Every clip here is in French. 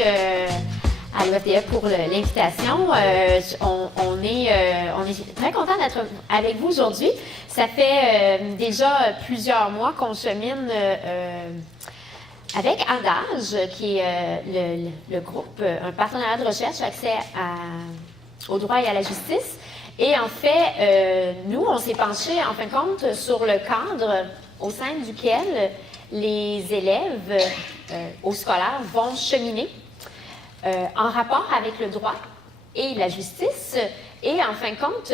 à l'UFDE pour l'invitation. On est très content d'être avec vous aujourd'hui. Ça fait déjà plusieurs mois qu'on chemine avec Adage, qui est le groupe, un partenariat de recherche accès au droit et à la justice. Et en fait, nous, on s'est penché, en fin de compte, sur le cadre au sein duquel les élèves au scolaire vont cheminer en rapport avec le droit et la justice. Et en fin de compte,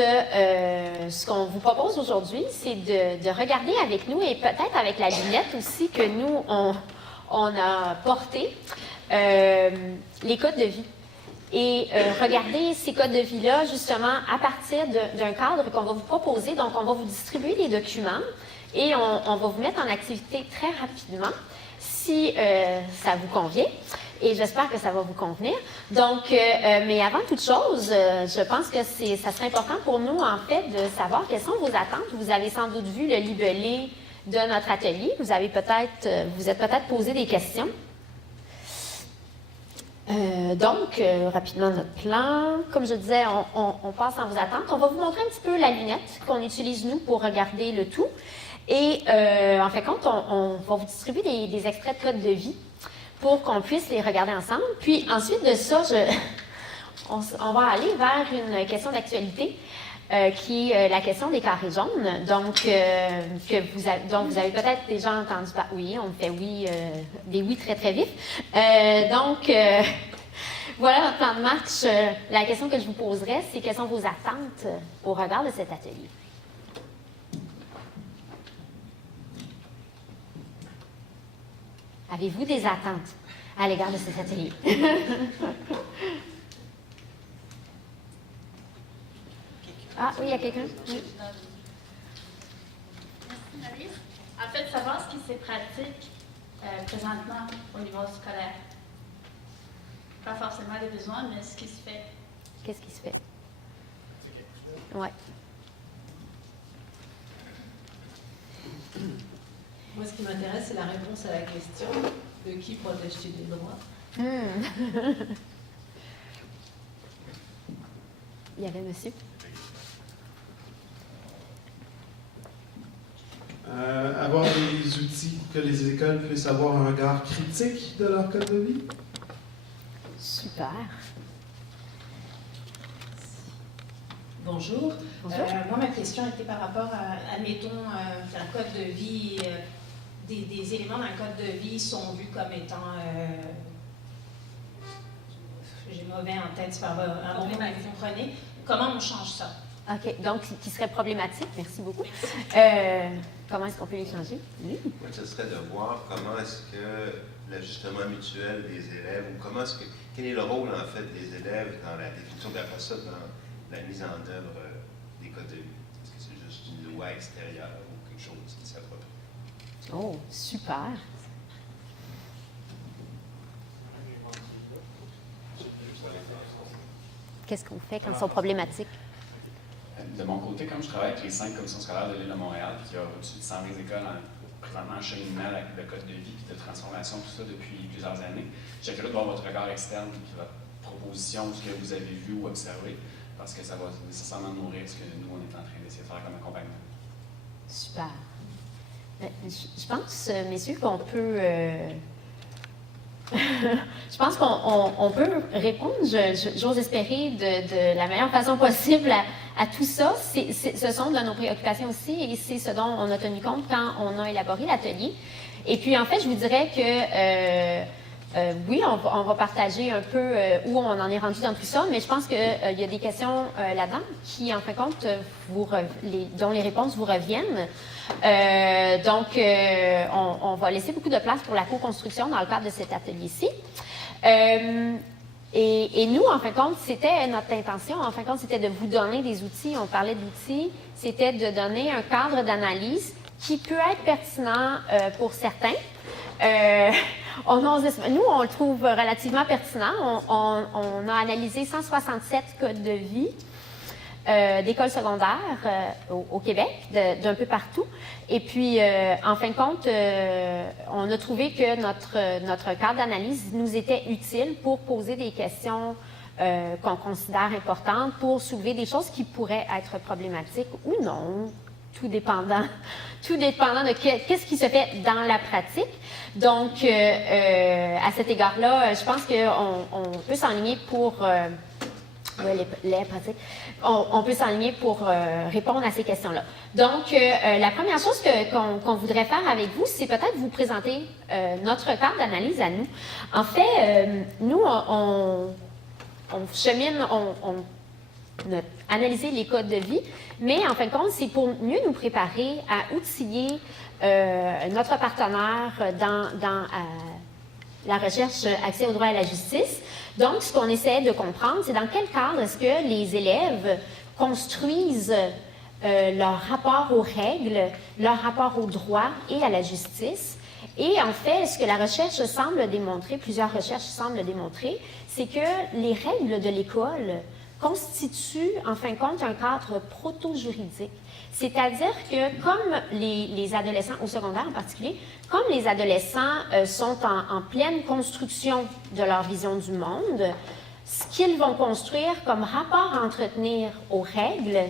ce qu'on vous propose aujourd'hui, c'est de regarder avec nous et peut-être avec la lunette aussi que nous, on a porté les codes de vie. Et regarder ces codes de vie-là, justement, à partir d'un cadre qu'on va vous proposer. Donc, on va vous distribuer des documents et on va vous mettre en activité très rapidement, si ça vous convient. Et j'espère que ça va vous convenir. Donc, mais avant toute chose, je pense que ça serait important pour nous, en fait, de savoir quelles sont vos attentes. Vous avez sans doute vu le libellé de notre atelier. Vous êtes peut-être posé des questions. Donc, rapidement, notre plan. Comme je disais, on passe en vos attentes. On va vous montrer un petit peu la lunette qu'on utilise, nous, pour regarder le tout. Et, en fait, on va vous distribuer des extraits de code de vie pour qu'on puisse les regarder ensemble. Puis, ensuite de ça, on va aller vers une question d'actualité qui est la question des carrés jaunes. Donc, dont vous avez peut-être déjà entendu parler. Oui, on fait oui, des oui très, très vifs. Voilà notre plan de marche. La question que je vous poserai, c'est quelles sont vos attentes au regard de cet atelier? Avez-vous des attentes à l'égard de cet atelier? Ah, oui, il y a quelqu'un? Oui. Merci, Marie. En fait, savoir ce qui se pratique présentement au niveau scolaire. Pas forcément les besoins, mais ce qui se fait. Qu'est-ce qui se fait? Oui. Moi, ce qui m'intéresse, c'est la réponse à la question de qui protège-t-il les droits? Il y avait monsieur. Avoir des outils pour que les écoles puissent avoir un regard critique de leur code de vie. Super. Bonjour. Bonjour. Moi, ma question était par rapport à, admettons, un code de vie, des éléments d'un code de vie sont vus comme étant, j'ai mauvais en tête, c'est pas un bon mot, mais vous comprenez. Comment on change ça? OK. Donc, qui serait problématique. Merci beaucoup. Comment est-ce qu'on peut les changer? Oui. Moi, ce serait de voir comment est-ce que l'ajustement mutuel des élèves, ou quel est le rôle, en fait, des élèves dans la définition, puis après ça, dans la mise en œuvre des codes de vie. Est-ce que c'est juste une loi extérieure ou quelque chose qui s'approprie? Oh, super. Qu'est-ce qu'on fait quand ils sont problématiques? De mon côté, comme je travaille avec les 5 commissions scolaires de l'île de Montréal, qui a au-dessus de 120 écoles présentement en cheminement avec le code de vie et de transformation, tout ça depuis plusieurs années, j'ai curieux de voir votre regard externe et votre proposition, ce que vous avez vu ou observé, parce que ça va nécessairement nourrir ce que nous, on est en train d'essayer de faire comme accompagnement. Super. Je pense, messieurs, qu'on peut... je pense qu'on peut répondre, j'ose espérer, de la meilleure façon possible à tout ça. Ce sont de nos préoccupations aussi et c'est ce dont on a tenu compte quand on a élaboré l'atelier. Et puis, en fait, je vous dirais que oui, on va partager un peu où on en est rendu dans tout ça, mais je pense qu'il y a des questions là-dedans qui, en fin de compte, dont les réponses vous reviennent. Donc, on va laisser beaucoup de place pour la co-construction dans le cadre de cet atelier-ci. Et nous, en fin de compte, c'était notre intention, en fin de compte, c'était de vous donner des outils. On parlait d'outils, c'était de donner un cadre d'analyse qui peut être pertinent pour certains. Nous, on le trouve relativement pertinent. On a analysé 167 codes de vie d'écoles secondaires au Québec, d'un peu partout. Et puis, en fin de compte, on a trouvé que notre cadre d'analyse nous était utile pour poser des questions qu'on considère importantes, pour soulever des choses qui pourraient être problématiques ou non, tout dépendant de qu'est-ce qui se fait dans la pratique. Donc, à cet égard-là, je pense qu'on peut s'enligner pour... les pratiques. On peut s'enligner pour répondre à ces questions-là. Donc, la première chose qu'on voudrait faire avec vous, c'est peut-être vous présenter notre cadre d'analyse à nous. En fait, nous, on chemine, on a analysé les codes de vie, mais en fin de compte, c'est pour mieux nous préparer à outiller notre partenaire dans la recherche accès au droit et à la justice. Donc, ce qu'on essaie de comprendre, c'est dans quel cadre est-ce que les élèves construisent leur rapport aux règles, leur rapport au droit et à la justice. Et en fait, ce que la recherche semble démontrer, plusieurs recherches semblent démontrer, c'est que les règles de l'école constituent, en fin de compte, un cadre proto-juridique. C'est-à-dire que comme les adolescents, au secondaire en particulier, comme les adolescents sont en pleine construction de leur vision du monde, ce qu'ils vont construire comme rapport à entretenir aux règles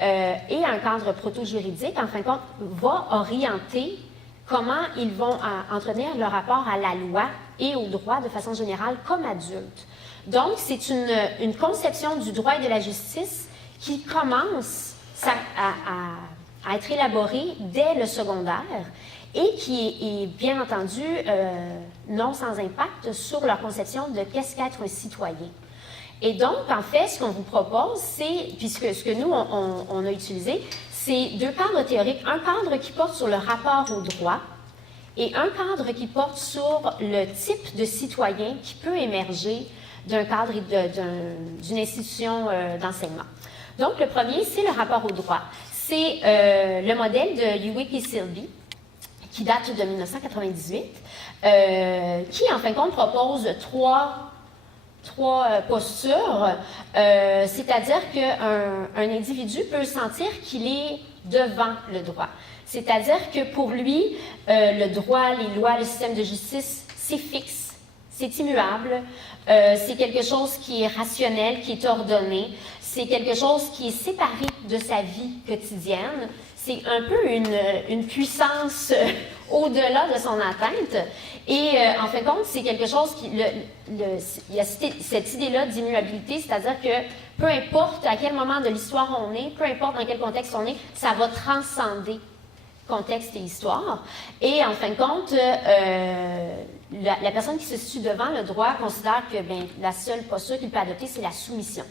et un cadre proto-juridique, en fin de compte, va orienter comment ils vont entretenir leur rapport à la loi et au droit de façon générale comme adultes. Donc, c'est une conception du droit et de la justice qui commence à être élaborée dès le secondaire et qui est bien entendu non sans impact sur leur conception de qu'est-ce qu'être un citoyen. Et donc, en fait, ce qu'on vous propose, c'est, puisque ce que nous, on a utilisé, c'est deux cadres théoriques. Un cadre qui porte sur le rapport au droit et un cadre qui porte sur le type de citoyen qui peut émerger d'un cadre et d'une institution d'enseignement. Donc, le premier, c'est le rapport au droit. C'est le modèle de Hewitt et Silby, qui date de 1998, qui, en fin de compte, propose trois postures, c'est-à-dire qu'un individu peut sentir qu'il est devant le droit. C'est-à-dire que pour lui, le droit, les lois, le système de justice, c'est fixe, c'est immuable, c'est quelque chose qui est rationnel, qui est ordonné, c'est quelque chose qui est séparé de sa vie quotidienne. C'est un peu une puissance au-delà de son atteinte. Et en fin de compte, c'est quelque chose qui... il y a cette idée-là d'immuabilité, c'est-à-dire que peu importe à quel moment de l'histoire on est, peu importe dans quel contexte on est, ça va transcender contexte et histoire. Et en fin de compte, la personne qui se situe devant le droit considère que la seule posture qu'il peut adopter, c'est la soumission.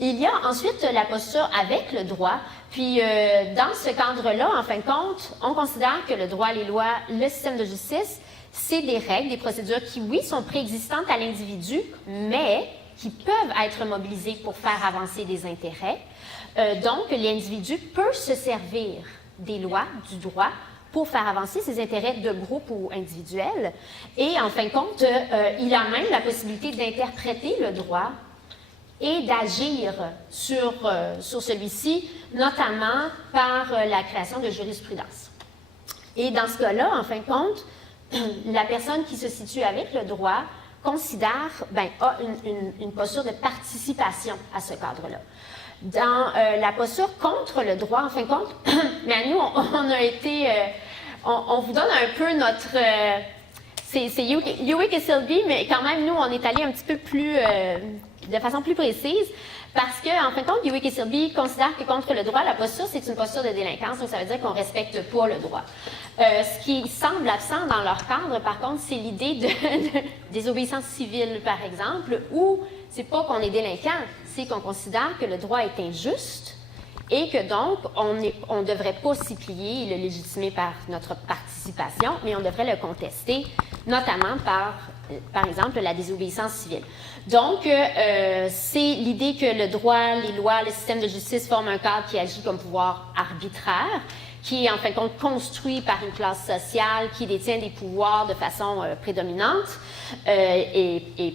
Il y a ensuite la posture avec le droit, puis dans ce cadre-là, en fin de compte, on considère que le droit, les lois, le système de justice, c'est des règles, des procédures qui, oui, sont préexistantes à l'individu, mais qui peuvent être mobilisées pour faire avancer des intérêts. Donc, l'individu peut se servir des lois, du droit, pour faire avancer ses intérêts de groupe ou individuels. Et en fin de compte, il a même la possibilité d'interpréter le droit et d'agir sur celui-ci, notamment par la création de jurisprudence. Et dans ce cas-là, en fin de compte, la personne qui se situe avec le droit considère, a une posture de participation à ce cadre-là. Dans la posture contre le droit, en fin de compte, mais nous, on a été... on vous donne un peu notre... c'est Hewitt et Silby, mais quand même, nous, on est allé un petit peu plus... de façon plus précise, parce qu'en fin de compte, Hewitt et Silby considèrent que contre le droit, la posture, c'est une posture de délinquance, donc ça veut dire qu'on ne respecte pas le droit. Ce qui semble absent dans leur cadre, par contre, c'est l'idée de désobéissance civile, par exemple, où c'est pas qu'on est délinquant, c'est qu'on considère que le droit est injuste et que donc, on ne devrait pas s'y plier et le légitimer par notre participation, mais on devrait le contester, notamment par exemple, la désobéissance civile. Donc, c'est l'idée que le droit, les lois, le système de justice forment un cadre qui agit comme pouvoir arbitraire, qui est en fin de compte construit par une classe sociale qui détient des pouvoirs de façon prédominante et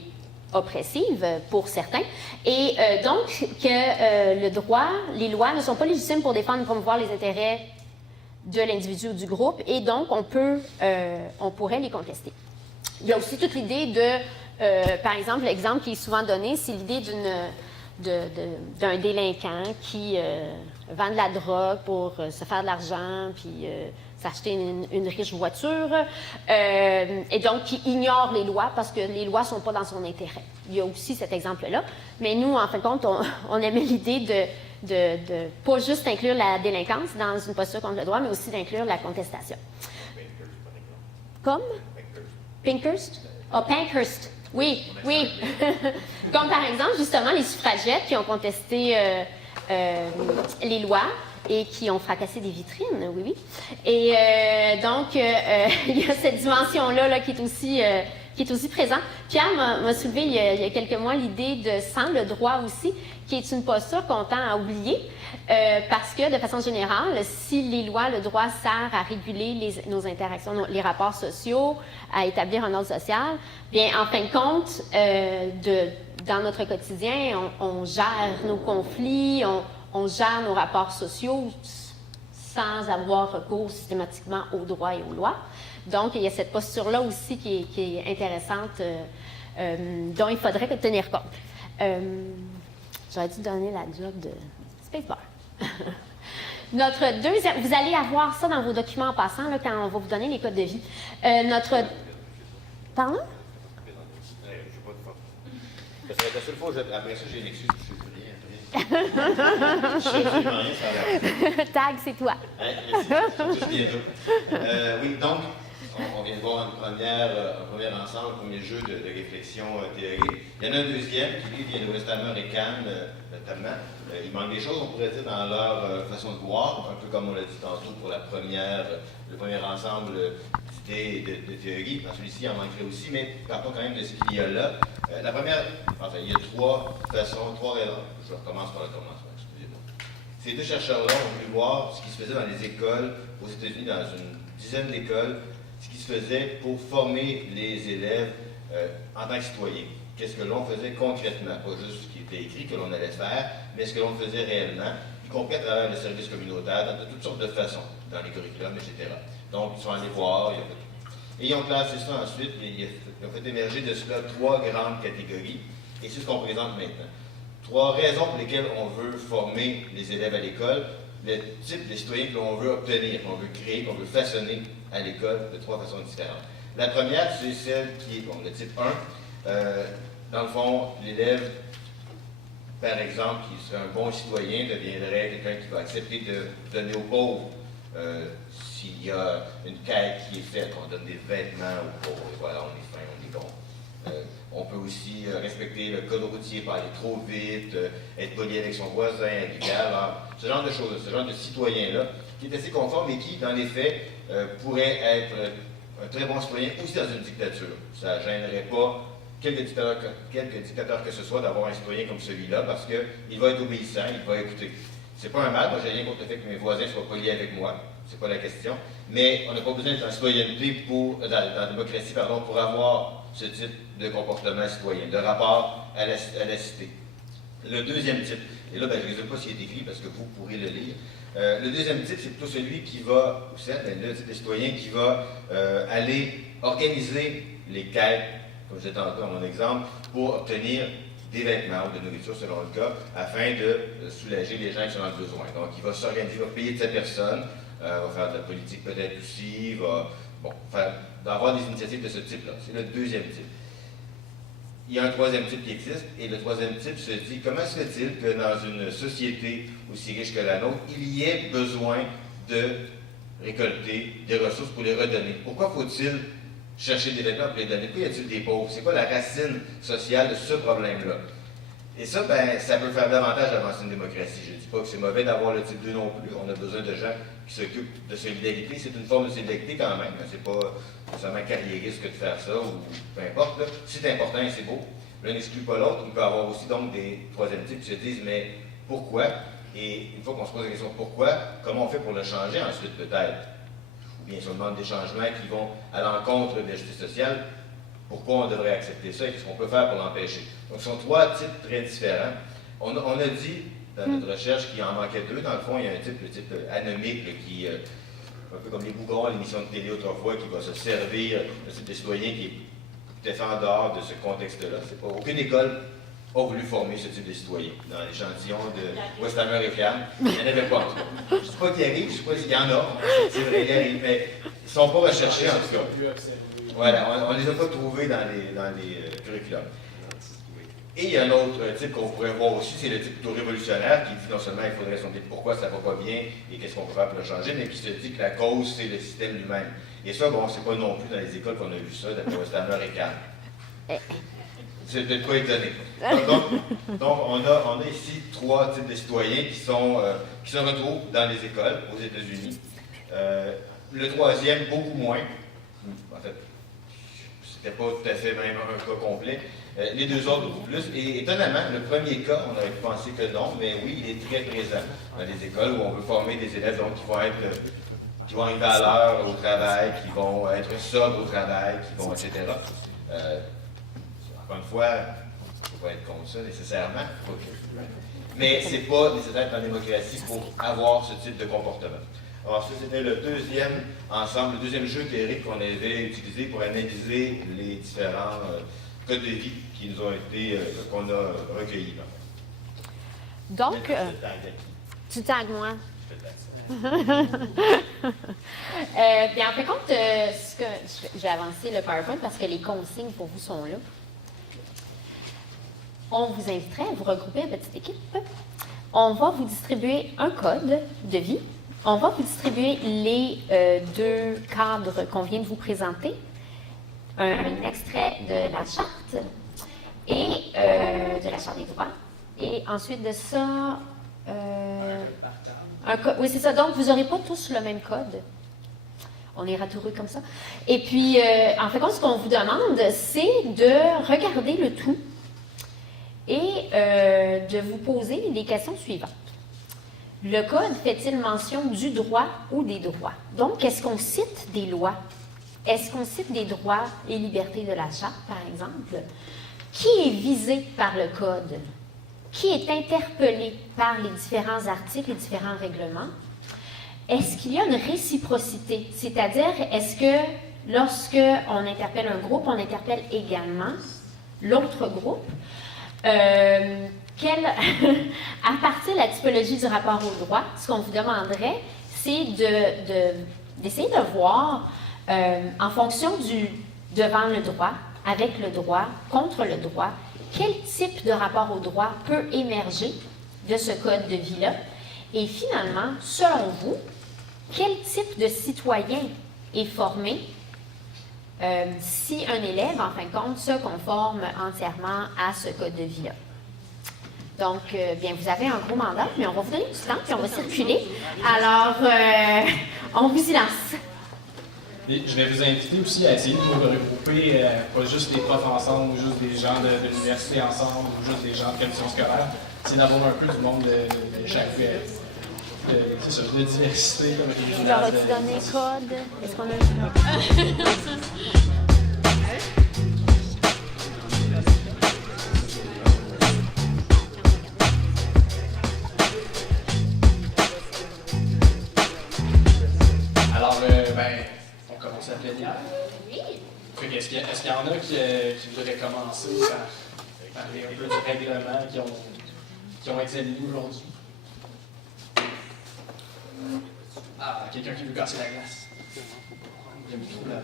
oppressive pour certains, et donc que le droit, les lois ne sont pas légitimes pour défendre et promouvoir les intérêts de l'individu ou du groupe, et donc on pourrait les contester. Il y a aussi toute l'idée de, par exemple, l'exemple qui est souvent donné, c'est l'idée d'un délinquant qui vend de la drogue pour se faire de l'argent, puis s'acheter une riche voiture, et donc qui ignore les lois parce que les lois ne sont pas dans son intérêt. Il y a aussi cet exemple-là. Mais nous, en fin de compte, on aimait l'idée de pas juste inclure la délinquance dans une posture contre le droit, mais aussi d'inclure la contestation. Comme? Pinkhurst? Ah, Pankhurst. Oui, oui. Comme par exemple, justement, les suffragettes qui ont contesté les lois et qui ont fracassé des vitrines, oui, oui. Et donc, il y a cette dimension-là là, qui est aussi présente. Pierre m'a soulevé il y a quelques mois l'idée de sans le droit aussi, qui est une posture qu'on tend à oublier, parce que, de façon générale, si les lois, le droit sert à réguler nos interactions, les rapports sociaux, à établir un ordre social, bien, en fin de compte, dans notre quotidien, on gère nos conflits, on gère nos rapports sociaux sans avoir recours systématiquement aux droits et aux lois. Donc, il y a cette posture-là aussi qui est intéressante, dont il faudrait tenir compte. J'aurais dû donner la job de Spacebar. Notre deuxième, vous allez avoir ça dans vos documents en passant, là, quand on va vous donner les codes de vie. Pardon? Parce que la seule fois où après ça, j'ai une excuse, je ne sais rien. Je sais absolument rien, ça a l'air. Tag, c'est toi. Juste bientôt. Oui, donc, on vient de voir un premier ensemble, un premier jeu de réflexion théorique. Il y en a un deuxième qui, lui, vient de West Hammer et Cannes, notamment. Il manque des choses, on pourrait dire, dans leur façon de voir, un peu comme on l'a dit tantôt pour le premier ensemble d'idées de théorie. Dans celui-ci, il en manquerait aussi, mais partons quand même de ce qu'il y a là. La première, enfin, il y a trois raisons. Je recommence par le commencement, excusez-moi. Ces deux chercheurs-là ont voulu voir ce qui se faisait dans les écoles aux États-Unis, dans une dizaine d'écoles, ce qui se faisait pour former les élèves en tant que citoyens. Qu'est-ce que l'on faisait concrètement, pas juste ce qui était écrit que l'on allait faire, mais ce que l'on faisait réellement, y compris à travers le service communautaire, de toutes sortes de façons, dans les curriculums, etc. Donc, ils sont allés voir, et ils ont classé ça ensuite, et ils ont fait émerger de cela trois grandes catégories, et c'est ce qu'on présente maintenant. Trois raisons pour lesquelles on veut former les élèves à l'école, le type de citoyens que l'on veut obtenir, qu'on veut créer, qu'on veut façonner à l'école de trois façons différentes. La première, c'est celle qui est, le type 1. Dans le fond, l'élève, par exemple, qui serait un bon citoyen, deviendrait quelqu'un qui va accepter de donner aux pauvres. S'il y a une quête qui est faite, on donne des vêtements aux pauvres, et voilà, on est fin, on est bon. On peut aussi respecter le code routier, pas aller trop vite, être poli avec son voisin, être égal. Ce genre de choses, ce genre de citoyen-là, qui est assez conforme et qui, dans les faits, pourrait être un très bon citoyen aussi dans une dictature. Ça ne gênerait pas quelque dictateur que ce soit d'avoir un citoyen comme celui-là, parce qu'il va être obéissant, il va écouter. C'est pas un mal, moi j'ai rien contre le fait que mes voisins soient polis avec moi, c'est pas la question, mais on n'a pas besoin d'être en citoyenneté dans la démocratie, pour avoir ce type de comportement citoyen, de rapport à la cité. Le deuxième type, et là, je ne résume pas s'il est écrit parce que vous pourrez le lire. Le deuxième type, c'est plutôt celui qui va, ou le type de citoyen qui va aller organiser les quêtes, comme je disais tantôt dans mon exemple, pour obtenir des vêtements ou de nourriture selon le cas, afin de soulager les gens qui sont dans le besoin. Donc, il va s'organiser, il va payer de sa personne, va faire de la politique peut-être aussi, va avoir des initiatives de ce type-là. C'est le deuxième type. Il y a un troisième type qui existe, et le troisième type se dit, comment se fait-il que dans une société aussi riche que la nôtre, il y ait besoin de récolter des ressources pour les redonner? Pourquoi faut-il chercher des vêtements pour les donner? Pourquoi y a-t-il des pauvres? C'est quoi la racine sociale de ce problème-là? Et ça, ça peut faire davantage avancer une démocratie. Je ne dis pas que c'est mauvais d'avoir le type 2 non plus. On a besoin de gens qui s'occupent de solidarité. C'est une forme de solidarité quand même. C'est pas seulement carriériste que de faire ça, ou peu importe. C'est important et c'est beau. L'un n'exclut pas l'autre. Il peut y avoir aussi donc des troisième types qui se disent, mais pourquoi? Et une fois qu'on se pose la question pourquoi, comment on fait pour le changer ensuite peut-être? Ou bien si on demande des changements qui vont à l'encontre de la justice sociale, Pourquoi on devrait accepter ça et qu'est-ce qu'on peut faire pour l'empêcher? Donc, ce sont 3 types très différents. On a dit dans notre recherche qu'il en manquait 2. Dans le fond, il y a un type, le type anomique, là, qui, un peu comme les Bougons à l'émission de télé autrefois, qui va se servir de ce citoyen qui est tout à fait en dehors de ce contexte-là. Aucune école a voulu former ce type de citoyen. Dans l'échantillon de West American, il n'y en avait pas. Je ne dis pas qu'il arrive, je ne sais pas s'il y en a. C'est vrai, il arrive, mais ils ne sont pas recherchés en tout cas. Voilà, on ne les a pas trouvés dans les curriculums. Et il y a un autre type qu'on pourrait voir aussi, c'est le type plutôt révolutionnaire qui dit non seulement il faudrait se demander pourquoi ça ne va pas bien et qu'est-ce qu'on peut faire pour le changer, mais qui se dit que la cause, c'est le système lui-même. Et ça, bon, c'est pas non plus dans les écoles qu'on a vu ça, d'après West American. C'est de quoi étonner. Donc on a ici 3 types de citoyens qui se retrouvent dans les écoles aux États-Unis. Le troisième, beaucoup moins. En fait, c'était pas tout à fait même un cas complet. Les 2 autres, beaucoup plus. Et étonnamment, le premier cas, on aurait pensé que non, mais oui, il est très présent dans les écoles où on veut former des élèves donc, qui vont arriver à l'heure au travail, qui vont être sobres au travail, qui vont, etc. Encore une fois, il ne faut pas être contre ça nécessairement. Mais ce n'est pas nécessaire en démocratie pour avoir ce type de comportement. Alors, ça, c'était le deuxième ensemble, le deuxième jeu théorique qu'on avait utilisé pour analyser les différents codes de vie qui nous ont été, qu'on a recueillis. Donc, tu tagues moi. Bien, en fait, compte, je vais avancer le PowerPoint parce que les consignes pour vous sont là. On vous inviterait à vous regrouper en petite équipe. On va vous distribuer un code de vie. On va vous distribuer les 2 cadres qu'on vient de vous présenter. Un extrait de la charte et de la charte des droits. Et ensuite de ça, oui, c'est ça. Donc, vous n'aurez pas tous le même code. On est ratoureux comme ça. Et puis, en fait, ce qu'on vous demande, c'est de regarder le tout et de vous poser les questions suivantes. Le code fait-il mention du droit ou des droits? Donc, est-ce qu'on cite des lois? Est-ce qu'on cite des droits et libertés de la Charte, par exemple? Qui est visé par le code? Qui est interpellé par les différents articles, les différents règlements? Est-ce qu'il y a une réciprocité? C'est-à-dire, est-ce que lorsqu'on interpelle un groupe, on interpelle également l'autre groupe? À partir de la typologie du rapport au droit, ce qu'on vous demanderait, c'est d'essayer de voir, en fonction du devant le droit, avec le droit, contre le droit, quel type de rapport au droit peut émerger de ce code de vie-là. Et finalement, selon vous, quel type de citoyen est formé si un élève, en fin de compte, se conforme entièrement à ce code de vie-là. Donc, bien, vous avez un gros mandat, mais on va vous donner du temps, puis on va circuler. Alors, on vous y lance. Et je vais vous inviter aussi à essayer de vous regrouper, pas juste des profs ensemble, ou juste des gens de l'université ensemble, ou juste des gens de commission scolaire. C'est d'avoir un peu du monde de chaque c'est ça, de diversité. Tu leur as-tu donné code? Est-ce qu'on a... Alors, on commence la plénière. Oui. Est-ce qu'il y en a qui voudraient commencer par parler un peu du règlement qui ont examiné aujourd'hui? Ah, quelqu'un qui veut casser la glace. J'aime trop la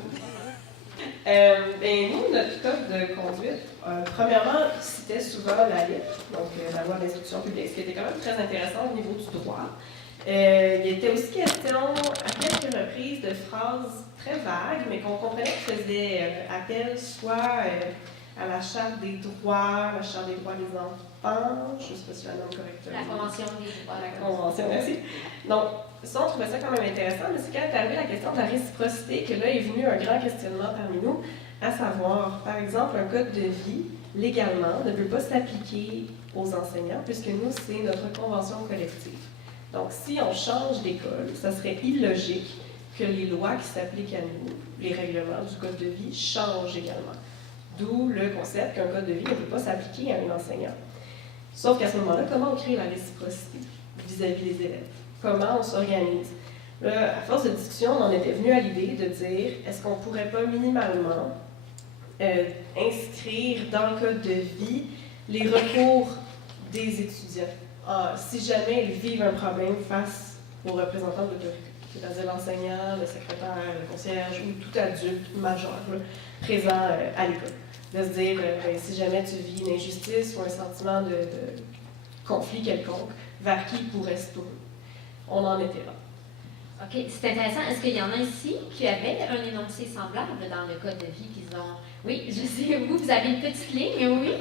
Nous, notre code de conduite, premièrement, citait souvent la LIP, donc la loi d'instruction publique, ce qui était quand même très intéressant au niveau du droit. Il était aussi question à quelques reprises de phrases très vagues, mais qu'on comprenait qui faisaient appel soit à la Charte des droits, la Charte des droits des enfants, je ne sais pas si je la nomme correctement. La Convention des droits. La Convention, merci. Donc, ça, on trouvait ça quand même intéressant, mais c'est quand est arrivé la question de la réciprocité que là est venu un grand questionnement parmi nous, à savoir, par exemple, un code de vie, légalement, ne peut pas s'appliquer aux enseignants, puisque nous, c'est notre convention collective. Donc, si on change d'école, ça serait illogique que les lois qui s'appliquent à nous, les règlements du code de vie, changent également. D'où le concept qu'un code de vie ne peut pas s'appliquer à un enseignant. Sauf qu'à ce moment-là, comment on crée la réciprocité vis-à-vis des élèves? Comment on s'organise? Là, à force de discussion, on en était venu à l'idée de dire, est-ce qu'on ne pourrait pas minimalement inscrire dans le code de vie les recours des étudiants, si jamais ils vivent un problème face aux représentants de l'autorité, c'est-à-dire l'enseignant, le secrétaire, le concierge ou tout adulte majeur là, présent à l'école. De se dire, si jamais tu vis une injustice ou un sentiment de conflit quelconque, vers qui il pourrait se tourner? On en était là. OK, c'est intéressant. Est-ce qu'il y en a ici qui avaient un énoncé semblable dans le code de vie qu'ils ont? Oui, je sais, vous avez une petite ligne, oui?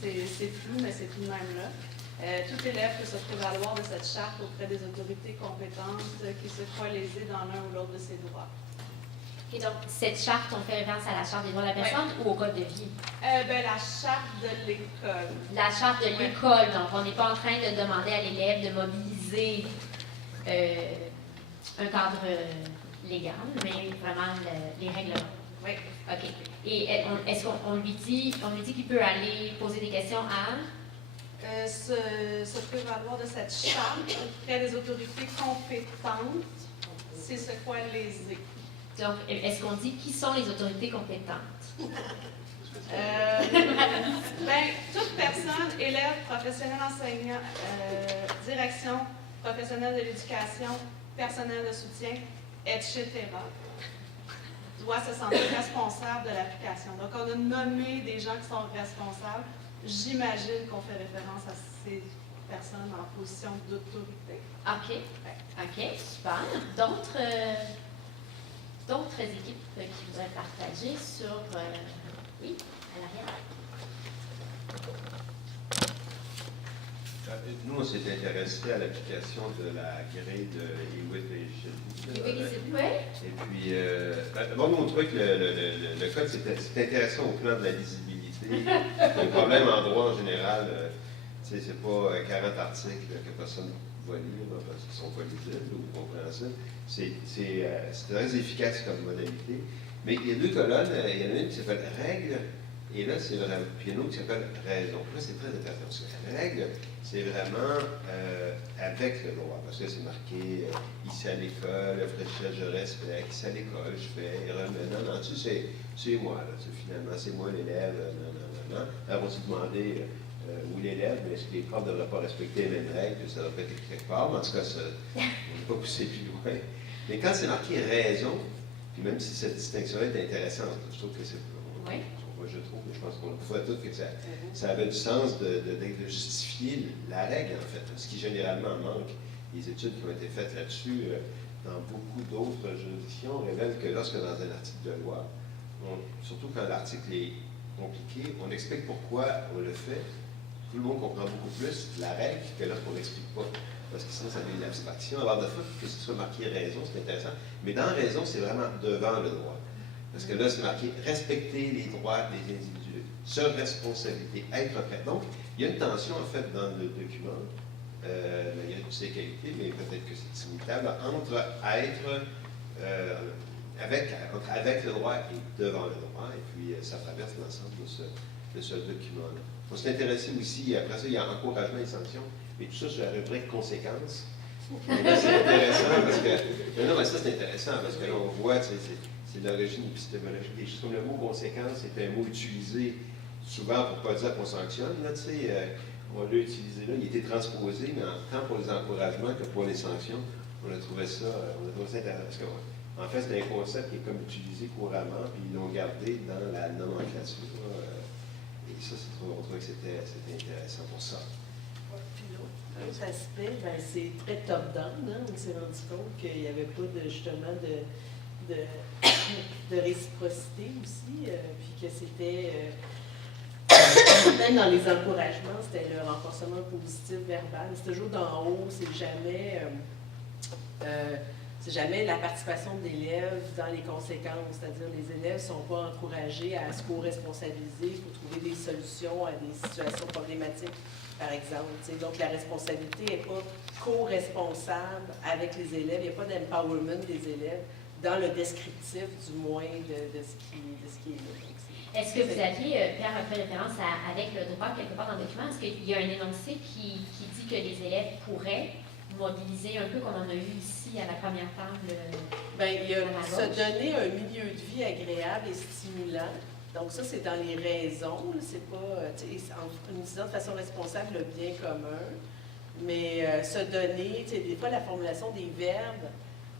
C'est flou, mais c'est tout de même là. Tout élève peut se prévaloir de cette charte auprès des autorités compétentes qui se croient lésées dans l'un ou l'autre de ses droits. Et donc, cette charte, on fait référence à la charte des droits de la personne ou au code de vie? La charte de l'école. La charte de l'école. Donc, on n'est pas en train de demander à l'élève de mobiliser un cadre légal, mais vraiment les règlements. Oui. OK. Et est-ce qu'on lui dit qu'il peut aller poser des questions à? Se prévaloir de cette charte auprès des autorités compétentes, c'est ce quoi lésé. Donc, est-ce qu'on dit qui sont les autorités compétentes? Toute personne, élève, professionnel enseignant, direction, professionnel de l'éducation, personnel de soutien, etc., doit se sentir responsable de l'application. Donc, on a nommé des gens qui sont responsables. J'imagine qu'on fait référence à ces personnes en position d'autorité. OK. OK, super. D'autres équipes qui voudraient partager sur... oui, à l'arrière. Nous, on s'est intéressé à l'application de la grille de Hewitt et Shilby. Oui. Et puis, d'abord, nous, on trouvait que le code, c'était intéressant au plan de la lisibilité. Le problème en droit, en général, c'est pas 40 articles que personne va lire parce qu'ils sont pas lisibles ou compréhensibles. C'est très efficace comme modalité. Mais il y a deux colonnes. Il y en a une qui s'appelle règles. Et là, c'est vraiment. Puis il y en a une autre qui s'appelle raison. Là, c'est très intéressant. Parce que la règle, c'est vraiment avec le droit. Parce que c'est marqué ici à l'école, Fréchette, je respecte. Ici à l'école, je fais. Non, tu sais, c'est moi, là. Finalement, c'est moi l'élève. Non. Alors, on s'est demandé où l'élève, mais est-ce que les profs ne devraient pas respecter les mêmes règles? Ça devrait être quelque part. Mais en tout cas, on ne peut pas pousser plus loin. Mais quand c'est marqué raison, puis même si cette distinction-là est intéressante, je trouve que c'est. Oui. Moi, je trouve, mais je pense qu'on le voit tous, que ça avait du sens de justifier la règle, en fait. Ce qui généralement manque. Les études qui ont été faites là-dessus, dans beaucoup d'autres juridictions, révèlent que lorsque dans un article de loi, surtout quand l'article est compliqué, on explique pourquoi on le fait. Tout le monde comprend beaucoup plus la règle que lorsqu'on n'explique pas. Parce que sinon, ça devient une abstraction. Alors, de fait, que ce soit marqué raison, c'est intéressant. Mais dans raison, c'est vraiment devant le droit. Parce que là, c'est marqué respecter les droits des individus, sur responsabilité, être prêt. Donc, il y a une tension, en fait, dans le document. Il y a toutes ces qualités, mais peut-être que c'est inévitable, entre être avec le droit et devant le droit. Et puis, ça traverse l'ensemble de ce document-là. On s'est intéressé aussi, après ça, il y a encouragement et sanctions, mais tout ça sur la rubrique conséquences. Et là, c'est intéressant parce que. Non, mais ça, c'est intéressant parce que là, on voit, c'est de l'origine épistémologique. Des choses comme le mot conséquence est un mot utilisé souvent pour ne pas dire qu'on sanctionne. Là, on l'a utilisé là, il a été transposé, mais tant pour les encouragements que pour les sanctions. On a trouvé ça intéressant. Parce que, en fait, c'est un concept qui est comme utilisé couramment, puis ils l'ont gardé dans la nomenclature. Et ça, on trouvait que c'était intéressant pour ça. Puis l'autre aspect, c'est très top-down. Hein? On s'est rendu compte qu'il n'y avait pas justement de réciprocité aussi, puis que c'était, même dans les encouragements, c'était le renforcement positif verbal. C'est toujours d'en haut, c'est jamais c'est jamais la participation de l'élève dans les conséquences, c'est-à-dire les élèves ne sont pas encouragés à se co-responsabiliser pour trouver des solutions à des situations problématiques, par exemple. Donc la responsabilité n'est pas co-responsable avec les élèves, il n'y a pas d'empowerment des élèves dans le descriptif, du moins, de ce qui est là. Est-ce que vous aviez, Pierre a fait référence avec le droit quelque part dans le document, est-ce qu'il y a un énoncé qui dit que les élèves pourraient mobiliser un peu comme on a eu ici à la première table? Bien, il y a se donner un milieu de vie agréable et stimulant. Donc ça, c'est dans les raisons, c'est pas, en utilisant de façon responsable le bien commun, mais se donner, des fois la formulation des verbes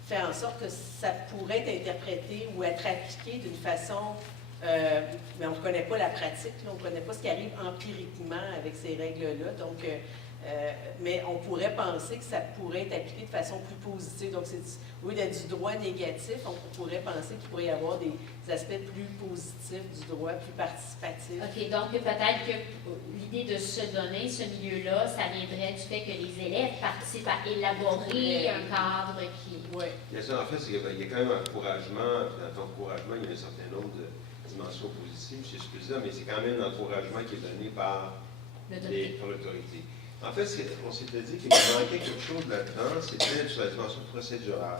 fait en sorte que ça pourrait être interprété ou être appliqué d'une façon, mais on ne connaît pas la pratique, là, on ne connaît pas ce qui arrive empiriquement avec ces règles-là, donc mais on pourrait penser que ça pourrait être appliqué de façon plus positive. Donc, au lieu d'être du droit négatif, on pourrait penser qu'il pourrait y avoir des aspects plus positifs du droit, plus participatif. OK, donc peut-être que l'idée de se donner ce milieu-là, ça viendrait du fait que les élèves participent à élaborer un cadre qui... Oui. En fait, il y a quand même un encouragement. Dans ton encouragement, il y a un certain nombre de dimensions positives, si je peux dire, mais c'est quand même un encouragement qui est donné par l'autorité. En fait, on s'était dit qu'il manquait quelque chose là-dedans, c'était sur la dimension procédurale.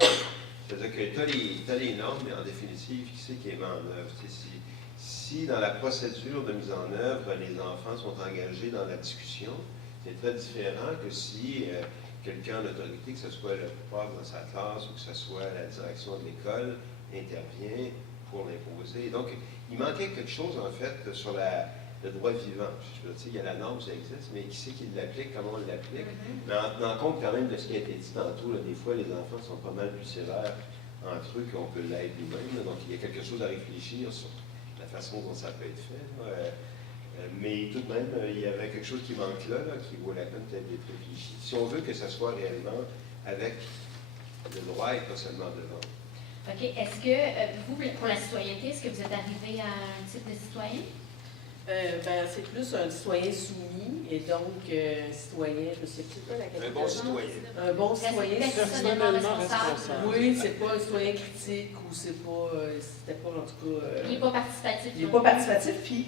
C'est-à-dire que tu as les normes, mais en définitive, qui c'est qui est mis en œuvre? Si dans la procédure de mise en œuvre, les enfants sont engagés dans la discussion, c'est très différent que si quelqu'un d'autorité, que ce soit le prof dans sa classe ou que ce soit la direction de l'école, intervient pour l'imposer. Donc, il manquait quelque chose, en fait, sur le droit vivant. Je veux dire, il y a la norme, ça existe, mais qui c'est qui l'applique, comment on l'applique? Mais en tenant compte quand même de ce qui a été dit tantôt, là, des fois, les enfants sont pas mal plus sévères entre eux qu'on peut l'être nous-mêmes. Donc, il y a quelque chose à réfléchir sur la façon dont ça peut être fait. Mais tout de même, il y avait quelque chose qui manque là, qui vaut la peine peut-être d'être réfléchi. Si on veut que ça soit réellement avec le droit et pas seulement devant. OK. Est-ce que, vous, pour la citoyenneté, est-ce que vous êtes arrivé à un type de citoyen? C'est plus un citoyen soumis et donc un citoyen, je ne sais plus quoi la catégorie. Un bon citoyen. Un bon citoyen personnellement responsable. Oui, c'est pas un citoyen critique ou c'était pas en tout cas. Il n'est pas participatif. Il n'est pas participatif, puis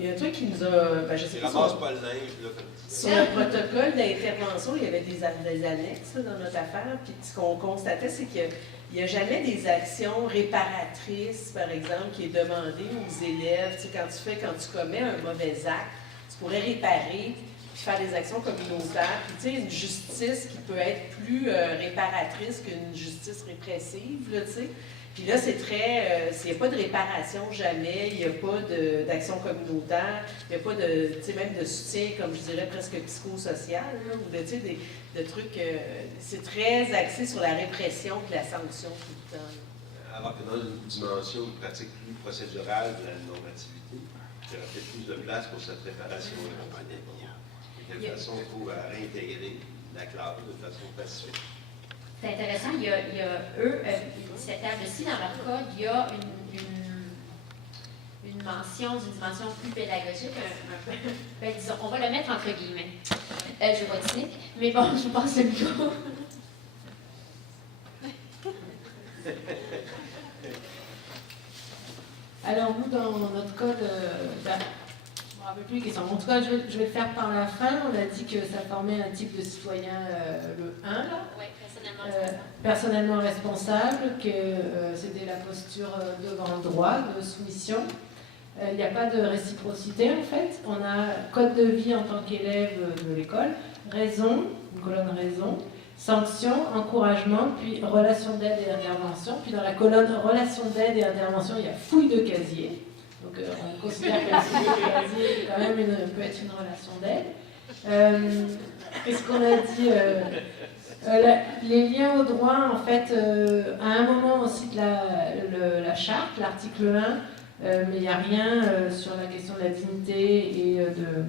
il y a un truc qui nous a. Je sais pas. Pas le linge, là, comme sur le protocole d'intervention, il y avait des annexes là, dans notre affaire, puis ce qu'on constatait, c'est qu'il n'y a jamais des actions réparatrices, par exemple, qui est demandée aux élèves. Tu sais, quand tu commets un mauvais acte, tu pourrais réparer, puis faire des actions communautaires. Puis, tu sais, une justice qui peut être plus réparatrice qu'une justice répressive, là, tu sais. Puis là, c'est très... il n'y a pas de réparation jamais, il n'y a pas d'action communautaire, il n'y a pas de, tu sais, même de soutien, comme je dirais, presque psychosocial, là, ou de, tu sais, de trucs... c'est très axé sur la répression et la sanction tout le temps. Alors que dans une dimension, une pratique plus procédurale de la normativité, il y aurait peut-être plus de place pour cette réparation. De quelle façon il faut réintégrer la classe de façon pacifique. C'est intéressant, il y a eux, cette table-ci, dans leur code, il y a une mention d'une dimension plus pédagogique, un peu, ben, disons, on va le mettre entre guillemets. Je ne vais pas cynique, mais bon, je vous passe le micro. Alors nous, dans notre code, je ne me rappelle plus les questions. En tout cas, je vais le faire par la fin. On a dit que ça formait un type de citoyen, le 1, là. Oui, personnellement personnellement responsable, que c'était la posture devant le droit, de soumission. Il n'y a pas de réciprocité, en fait. On a code de vie en tant qu'élève de l'école, raison, une colonne raison, sanction, encouragement, puis relation d'aide et intervention. Puis dans la colonne relation d'aide et intervention, il y a fouille de casier. Donc on considère que la fouille de casier quand même peut être une relation d'aide. Qu'est-ce qu'on a dit les liens au droit, en fait, à un moment on cite la charte, l'article 1, mais il n'y a rien sur la question de la dignité et de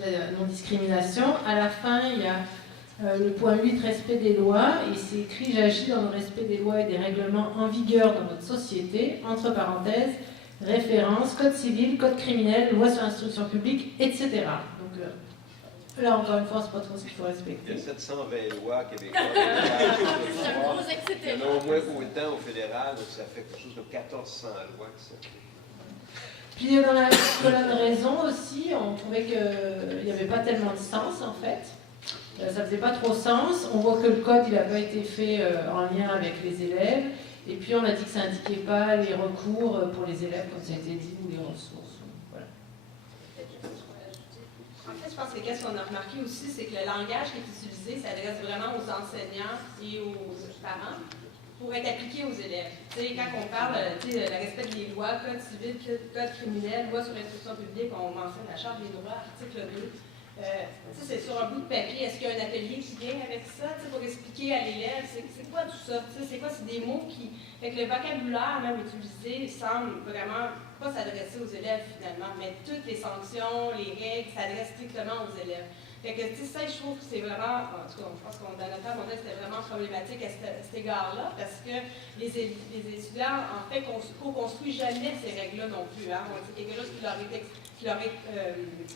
la non-discrimination. À la fin, il y a le point 8, respect des lois, et c'est écrit « J'agis dans le respect des lois et des règlements en vigueur dans notre société », entre parenthèses, référence, code civil, code criminel, loi sur l'instruction publique, etc. Donc, Là, encore une fois, c'est pas trop ce qu'il faut Il y respecter. a 720 lois québécoises. C'est un gros Il y excité. en a au moins autant au fédéral, donc ça fait quelque chose de 1400 lois qui s'appliquent. Puis dans la colonne raison aussi, on trouvait qu'il n'y avait pas tellement de sens en fait. Ça faisait pas trop sens. On voit que le code il n'a pas été fait en lien avec les élèves. Et puis on a dit que ça n'indiquait pas les recours pour les élèves, comme ça a été dit, ou les ressources. Voilà. En fait, je pense que qu'est-ce qu'on a remarqué aussi, c'est que le langage qui est utilisé s'adresse vraiment aux enseignants et aux parents pour être appliqué aux élèves. Tu sais, quand on parle de la respect des lois, code civil, code criminel, loi sur l'instruction publique, on mentionne la Charte des droits, article 2. C'est sur un bout de papier. Est-ce qu'il y a un atelier qui vient avec ça pour expliquer à l'élève c'est quoi tout ça? C'est quoi? C'est des mots qui. Fait que le vocabulaire même utilisé semble vraiment pas s'adresser aux élèves finalement, mais toutes les sanctions, les règles s'adressent strictement aux élèves. Fait que ça, je trouve que c'est vraiment, en tout cas, je pense qu'on dans notre temps, c'était vraiment problématique à cet égard-là, parce que les étudiants, en fait, co-construisent jamais ces règles-là non plus. Hein. C'est quelque chose qui leur est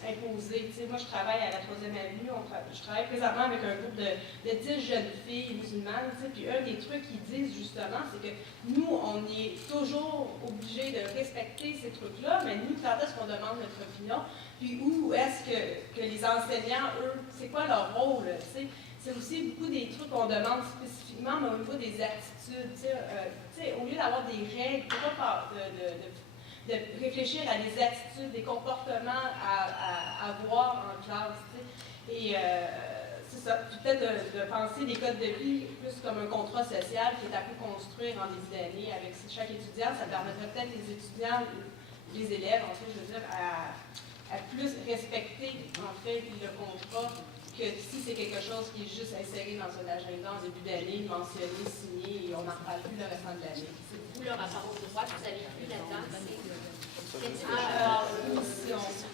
imposé. Tu sais, moi, je travaille à la 3e Avenue, je travaille présentement avec un groupe de 10 jeunes filles musulmanes, tu sais, puis un des trucs qu'ils disent justement, c'est que nous, on est toujours obligés de respecter ces trucs-là, mais nous, quand est-ce qu'on demande notre opinion? Puis où est-ce que les enseignants, eux, c'est quoi leur rôle? C'est aussi beaucoup des trucs qu'on demande spécifiquement, mais au niveau des attitudes. Au lieu d'avoir des règles, de réfléchir à des attitudes, des comportements à avoir en classe. Et c'est ça. Puis peut-être de penser des codes de vie plus comme un contrat social qui est à peu construire en début d'année avec chaque étudiant. Ça permettrait peut-être les étudiants, les élèves, en fait, je veux dire, à plus respecter, en fait, le contrat que si c'est quelque chose qui est juste inséré dans un agenda en début d'année, mentionné, signé, et on n'en parle plus le restant de l'année. Vous, le rapport au droit, vous avez vu là-dedans,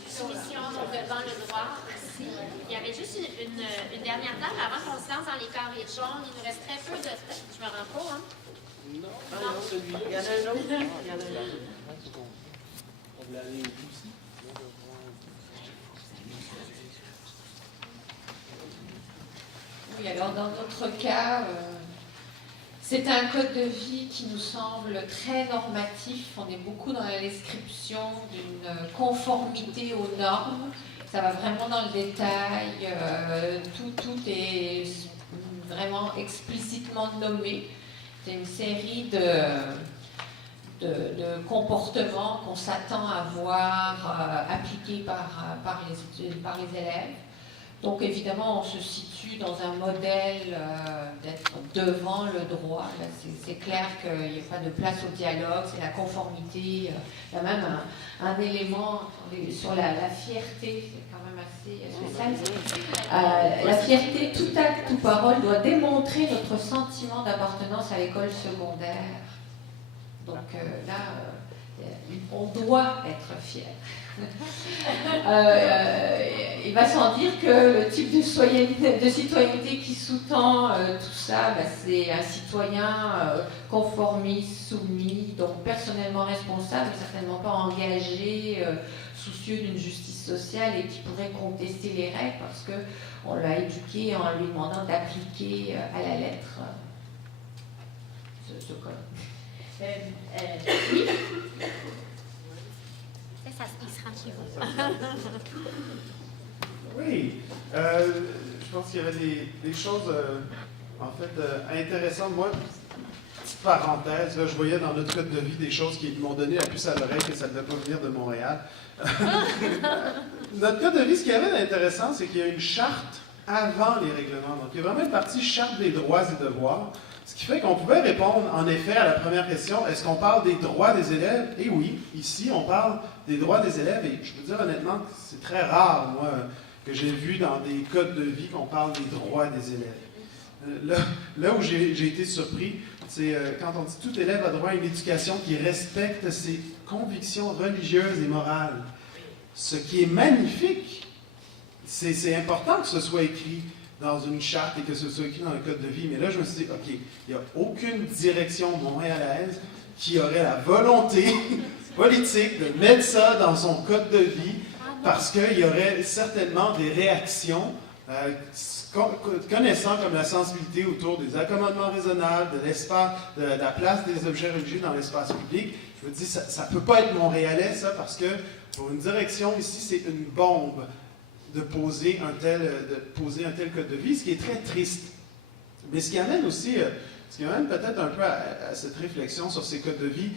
soumission, donc devant le droit aussi. Il y avait juste une dernière table avant qu'on se lance dans les carrés jaunes. Il nous reste très peu de temps. Je me rends pas, hein? Non, celui-là. Il y en a un autre. Il y en a un autre. On voulait aller aussi. Oui, alors dans notre cas, c'est un code de vie qui nous semble très normatif. On est beaucoup dans la description d'une conformité aux normes. Ça va vraiment dans le détail. Tout est vraiment explicitement nommé. C'est une série de comportements qu'on s'attend à voir appliqués par les élèves. Donc évidemment, on se situe dans un modèle d'être devant le droit. C'est clair qu'il n'y a pas de place au dialogue, c'est la conformité. Il y a même un élément sur la fierté, c'est quand même assez spécial. La fierté, tout acte, toute parole doit démontrer notre sentiment d'appartenance à l'école secondaire. Donc on doit être fier. Il va sans dire que le type de citoyenneté qui sous-tend tout ça, c'est un citoyen conformiste, soumis, donc personnellement responsable, certainement pas engagé, soucieux d'une justice sociale et qui pourrait contester les règles parce qu'on l'a éduqué en lui demandant d'appliquer à la lettre ce code. Oui. Il se rend chez vous. Oui, je pense qu'il y avait des choses en fait intéressantes. Moi, petite parenthèse, là, je voyais dans notre code de vie des choses qui m'ont donné la puce à l'oreille que ça ne devait pas venir de Montréal. Notre code de vie, ce qu'il y avait d'intéressant, c'est qu'il y a une charte avant les règlements. Donc, il y a vraiment une partie charte des droits et devoirs. Ce qui fait qu'on pouvait répondre, en effet, à la première question, est-ce qu'on parle des droits des élèves? Et oui, ici, on parle des droits des élèves. Et je peux dire honnêtement que c'est très rare, moi, que j'ai vu dans des codes de vie qu'on parle des droits des élèves. Là où j'ai été surpris, c'est quand on dit « tout élève a droit à une éducation qui respecte ses convictions religieuses et morales ». Ce qui est magnifique, c'est important que ce soit écrit dans une charte et que ce soit écrit dans le code de vie. Mais là, je me suis dit, OK, il n'y a aucune direction montréalaise qui aurait la volonté politique de mettre ça dans son code de vie parce qu'il y aurait certainement des réactions connaissant comme la sensibilité autour des accommodements raisonnables, de l'espace, de la place des objets religieux dans l'espace public. Je me dis, ça ne peut pas être montréalais, ça, parce que pour une direction ici, c'est une bombe de poser un tel code de vie, ce qui est très triste. Mais ce qui amène aussi, ce qui amène peut-être un peu à cette réflexion sur ces codes de vie,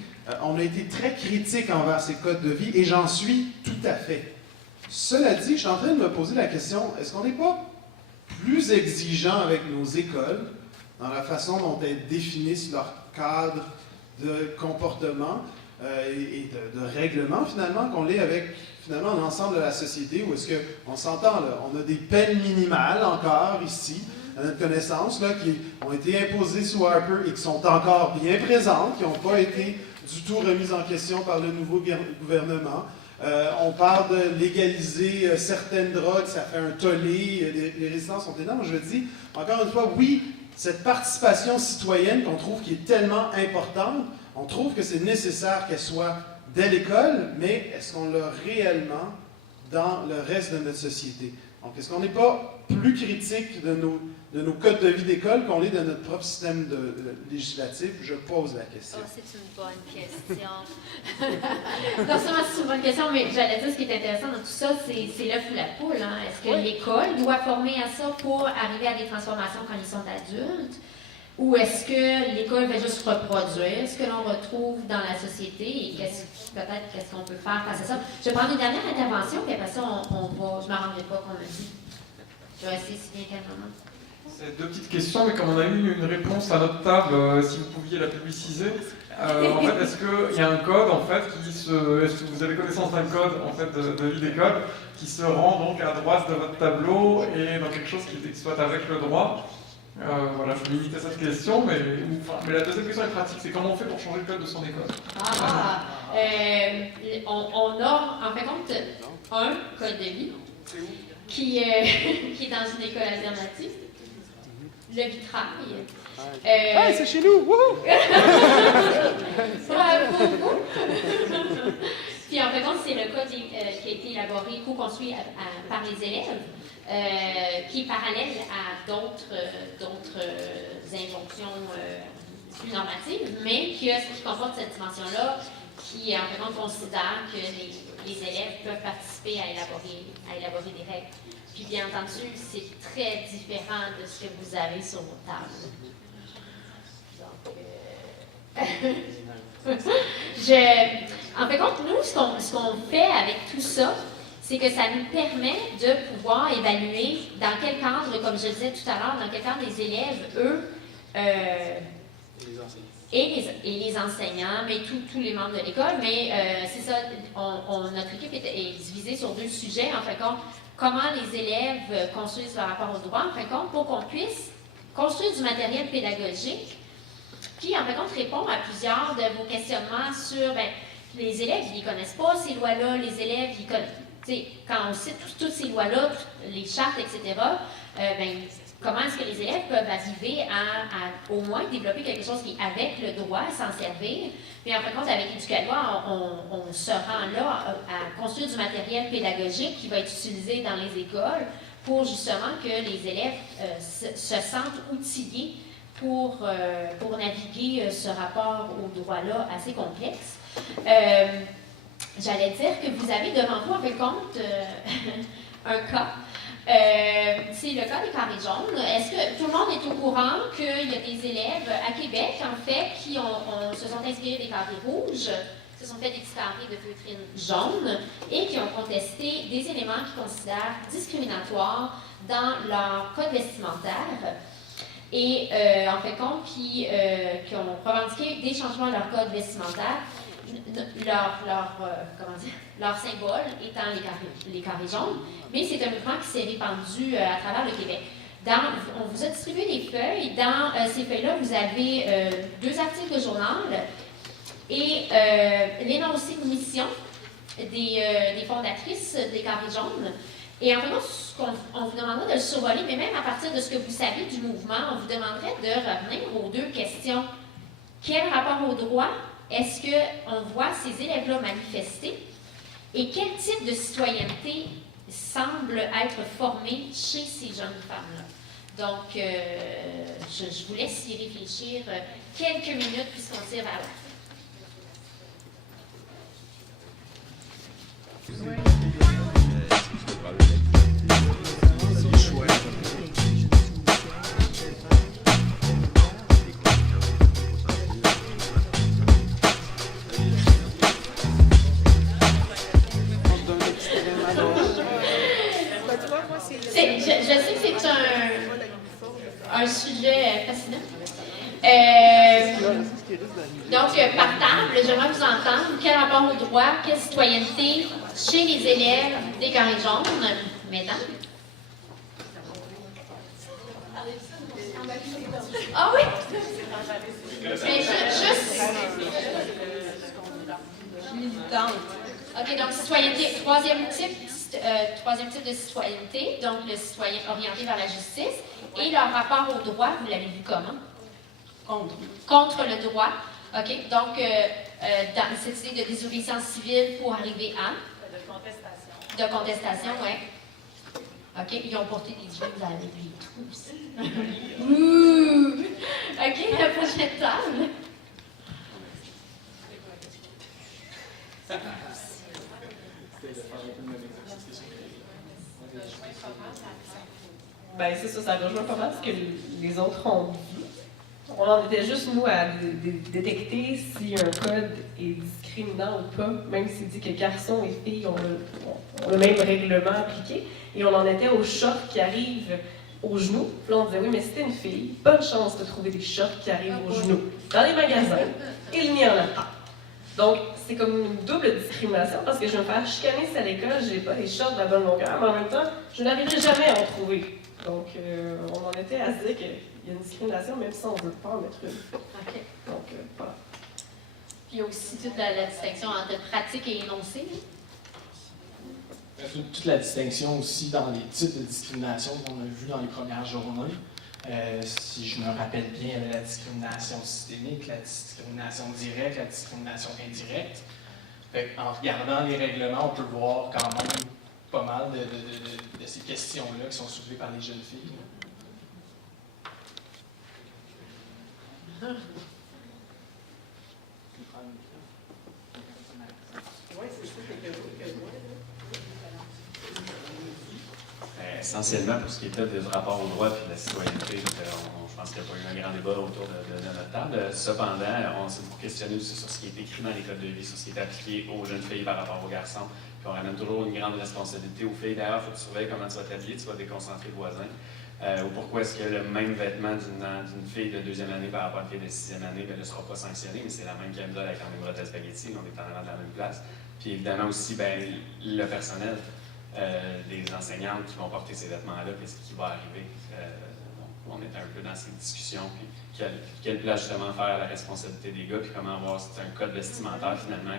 on a été très critique envers ces codes de vie, et j'en suis tout à fait. Cela dit, je suis en train de me poser la question, est-ce qu'on n'est pas plus exigeant avec nos écoles dans la façon dont elles définissent leur cadre de comportement et de règlement, finalement, qu'on l'est avec finalement l'ensemble de la société, où est-ce qu'on s'entend là, on a des peines minimales encore ici, à notre connaissance, là, qui ont été imposées sous Harper et qui sont encore bien présentes, qui n'ont pas été du tout remises en question par le nouveau gouvernement. On parle de légaliser certaines drogues, ça fait un tollé, les résistances sont énormes. Je dis, encore une fois, oui, cette participation citoyenne qu'on trouve qui est tellement importante, on trouve que c'est nécessaire qu'elle soit dès l'école, mais est-ce qu'on l'a réellement dans le reste de notre société? Donc, est-ce qu'on n'est pas plus critique de nos codes de vie d'école qu'on l'est de notre propre système législatif? Je pose la question. Oh, c'est une bonne question. Non seulement c'est une bonne question, mais j'allais dire ce qui est intéressant dans tout ça, c'est l'œuf ou la poule. Hein? Est-ce que l'école doit former à ça pour arriver à des transformations quand ils sont adultes? Ou est-ce que l'école va juste reproduire ce que l'on retrouve dans la société et qu'est-ce qu'on peut faire face à ça? Je vais prendre une dernière intervention, puis après ça, je ne m'arrangerai pas qu'on me dise. Je vais essayer si bien calmement. C'est deux petites questions, mais comme on a eu une réponse à notre table, si vous pouviez la publiciser. En fait, est-ce qu'il y a un code, en fait, est-ce que vous avez connaissance d'un code, en fait, de vie d'école, qui se rend donc à droite de votre tableau et dans quelque chose qui soit avec le droit? Voilà, je vais limiter cette question, mais la deuxième question est pratique, c'est comment on fait pour changer le code de son école? On a, en fait, compte, un code de vie qui est dans une école alternative, le vitrail. C'est chez nous! Bravo! Puis en fait, c'est le code qui a été élaboré, co-construit par les élèves, qui est parallèle à d'autres injonctions plus normatives, mais qui comporte cette dimension-là, qui en fait considère que les élèves peuvent participer à élaborer des règles. Puis bien entendu, c'est très différent de ce que vous avez sur vos tables. Donc, en fait, nous, ce qu'on fait avec tout ça, c'est que ça nous permet de pouvoir évaluer dans quel cadre, comme je disais tout à l'heure, dans quel cadre les élèves, eux, et les enseignants, mais tous les membres de l'école, mais c'est ça, notre équipe est divisée sur deux sujets, en fait, comment les élèves construisent leur rapport au droit, en fait, pour qu'on puisse construire du matériel pédagogique, puis en fait, répondre à plusieurs de vos questionnements sur, les élèves, ils ne connaissent pas ces lois-là, les élèves, ils connaissent, quand on cite toutes ces lois-là, les chartes, etc., comment est-ce que les élèves peuvent arriver à au moins développer quelque chose qui est avec le droit, s'en servir. Puis en fin de compte, avec Éducalois, on se rend là à construire du matériel pédagogique qui va être utilisé dans les écoles pour justement que les élèves se sentent outillés pour naviguer ce rapport au droit-là assez complexe. J'allais dire que vous avez devant vous, en fin de compte, un cas. C'est le cas des carrés jaunes. Est-ce que tout le monde est au courant qu'il y a des élèves à Québec, en fait, qui se sont inspirés des carrés rouges, se sont fait des petits carrés de feutrine jaune et qui ont contesté des éléments qu'ils considèrent discriminatoires dans leur code vestimentaire et, en fait, qui ont revendiqué des changements à leur code vestimentaire, leur symbole étant les carrés jaunes, mais c'est un mouvement qui s'est répandu à travers le Québec. On vous a distribué des feuilles. Dans ces feuilles-là, vous avez 2 articles de journal et l'énoncé de mission des fondatrices des carrés jaunes. Et en fait, on vous demanderait de le survoler, mais même à partir de ce que vous savez du mouvement, on vous demanderait de revenir aux 2 questions. Quel rapport au droit est-ce qu'on voit ces élèves-là manifester? Et quel type de citoyenneté semble être formé chez ces jeunes femmes-là? Donc, je vous laisse y réfléchir quelques minutes puisqu'on tire vers la fin. Je sais que c'est un sujet fascinant. Donc, par table, j'aimerais vous entendre. Quel rapport au droit, quelle citoyenneté chez les élèves des carrés jaunes? Mesdames? Ah oui? Mais juste... OK, donc citoyenneté, troisième type de citoyenneté, donc le citoyen orienté vers la justice, et leur rapport au droit, vous l'avez vu comment? Contre le droit. OK, donc dans cette idée de désobéissance civile pour arriver à? De contestation, oui. OK, ils ont porté des jeans avec les trous aussi. Ouh! OK, la prochaine table. Ben, c'est ça, ça rejoint pas mal ce que les autres ont dit. On en était juste, nous, à détecter si un code est discriminant ou pas, même s'il dit que garçons et filles ont le même règlement appliqué. Et on en était aux shorts qui arrivent aux genoux. Puis là, on disait, oui, mais si t'es une fille, bonne chance de trouver des shorts qui arrivent aux genoux. Dans les magasins, il n'y en a pas. Donc, c'est comme une double discrimination parce que je vais me faire chicaner si à l'école, j'ai pas les shorts de la bonne longueur, mais en même temps, je n'arriverai jamais à en trouver. Donc, on en était à se dire qu'il y a une discrimination, même si on ne veut pas en mettre une. OK. Donc, voilà. Puis il y a aussi toute la distinction entre pratique et énoncé. Toute la distinction aussi dans les types de discrimination qu'on a vu dans les premières journées. Si je me rappelle bien, il y avait la discrimination systémique, la discrimination directe, la discrimination indirecte. En regardant les règlements, on peut voir quand même pas mal de ces questions-là qui sont soulevées par les jeunes filles. Essentiellement, pour ce qui était du rapport au droit et de la citoyenneté, je pense qu'il n'y a pas eu un grand débat autour de notre table. Cependant, on s'est beaucoup questionné aussi sur ce qui est écrit dans les codes de vie, sur ce qui est appliqué aux jeunes filles par rapport aux garçons. Puis on ramène toujours une grande responsabilité aux filles. D'ailleurs, il faut que tu surveilles comment tu vas t'habiller, tu vas déconcentrer le voisin. Ou pourquoi est-ce que le même vêtement d'une fille de deuxième année par rapport à une fille de sixième année ne sera pas sanctionné, mais c'est la même camisole avec la même bretelle spaghetti, on est en avant de la même place. Puis évidemment aussi, le personnel. Des enseignantes qui vont porter ces vêtements-là, qu'est-ce qui va arriver. Donc, on est un peu dans ces discussions, puis quelle place justement faire à la responsabilité des gars, puis comment voir si c'est un code vestimentaire finalement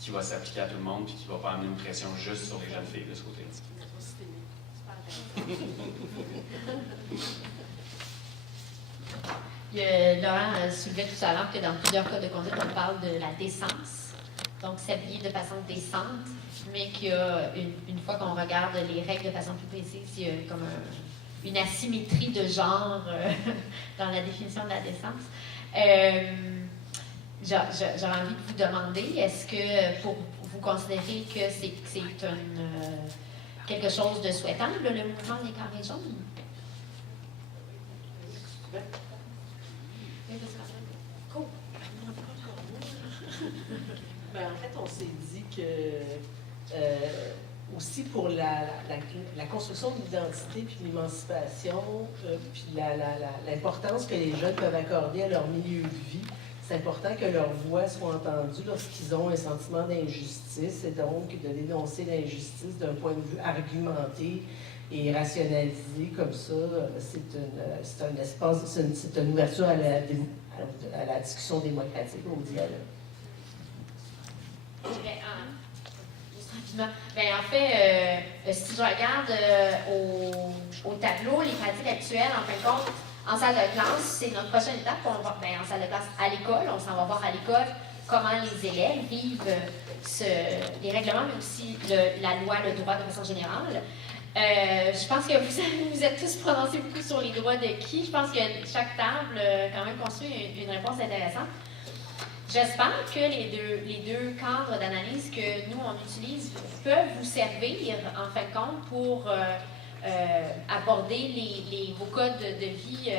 qui va s'appliquer à tout le monde, puis qui ne va pas amener une pression juste sur les jeunes filles de ce côté-là. Laurent soulevait tout à l'heure que dans plusieurs codes de conduite, on parle de la décence, donc s'habiller de façon décente, mais qu'il y a, une fois qu'on regarde les règles de façon plus précise, il y a comme une asymétrie de genre dans la définition de la décence. J'aurais envie de vous demander, est-ce que vous considérez que c'est quelque chose de souhaitable, le mouvement des carrés jaunes? Cool. En fait, on s'est dit que aussi pour la construction de l'identité puis l'émancipation, puis l'importance que les jeunes peuvent accorder à leur milieu de vie, c'est important que leur voix soit entendue lorsqu'ils ont un sentiment d'injustice et donc de dénoncer l'injustice d'un point de vue argumenté et rationalisé comme ça. C'est un espace, c'est une ouverture à la discussion démocratique, au dialogue. En fait, si je regarde au tableau, les pratiques actuelles, en fin de compte, en salle de classe, c'est notre prochaine étape. En salle de classe à l'école, on s'en va voir à l'école comment les élèves vivent les règlements, mais aussi la loi, le droit de façon générale. Je pense que vous êtes tous prononcés beaucoup sur les droits de qui. Je pense que chaque table a quand même construit une réponse intéressante. J'espère que les deux cadres d'analyse que nous, on utilise peuvent vous servir, en fin de compte, pour aborder vos codes de vie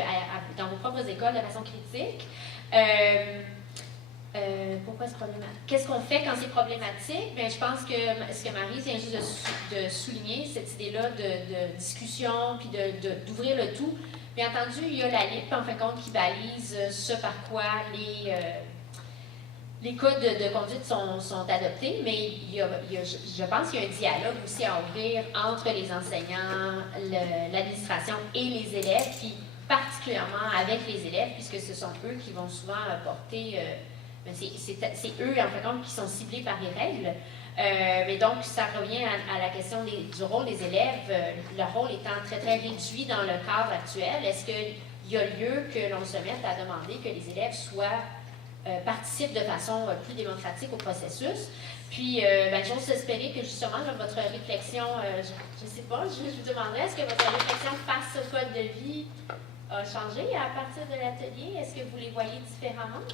dans vos propres écoles de façon critique. Pourquoi c'est problématique? Qu'est-ce qu'on fait quand c'est problématique? Bien, je pense que ce que Marie vient juste de souligner, cette idée-là de discussion, puis d'ouvrir le tout. Bien entendu, il y a la LIP, en fin de compte, qui balise ce par quoi les codes de conduite sont adoptés, mais je pense qu'il y a un dialogue aussi à ouvrir entre les enseignants, l'administration et les élèves, puis particulièrement avec les élèves, puisque ce sont eux qui vont souvent porter... c'est eux, en fin de compte, qui sont ciblés par les règles. Mais donc, ça revient à la question du rôle des élèves, leur rôle étant très, très réduit dans le cadre actuel. Est-ce qu'il y a lieu que l'on se mette à demander que les élèves participent de façon plus démocratique au processus? Puis, j'ose espérer que justement, là, votre réflexion, je ne sais pas, je vous demanderais, est-ce que votre réflexion face au code de vie a changé à partir de l'atelier? Est-ce que vous les voyez différemment?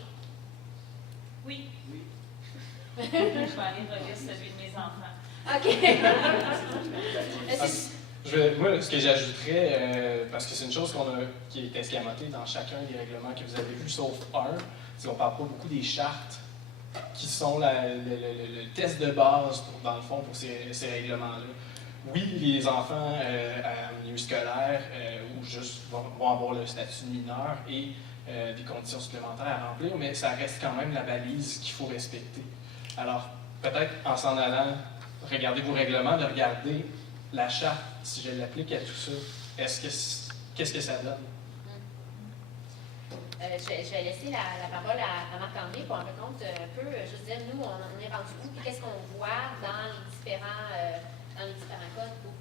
Oui. Je vais aller relire celui de mes enfants. OK. Moi, ce que j'ajouterais, parce que c'est une chose qui est escamotée dans chacun des règlements que vous avez vus, sauf un, c'est qu'on ne parle pas beaucoup des chartes qui sont le test de base, dans le fond, pour ces règlements-là. Oui, les enfants en milieu scolaire ou juste vont avoir le statut de mineur et des conditions supplémentaires à remplir, mais ça reste quand même la balise qu'il faut respecter. Alors, peut-être en s'en allant regarder vos règlements, de regarder la charte, si je l'applique à tout ça, qu'est-ce que ça donne? Je vais laisser la parole à Marc-André pour en raconter un peu. Je veux dire, nous, on est rendu où, puis qu'est-ce qu'on voit dans les différents codes pour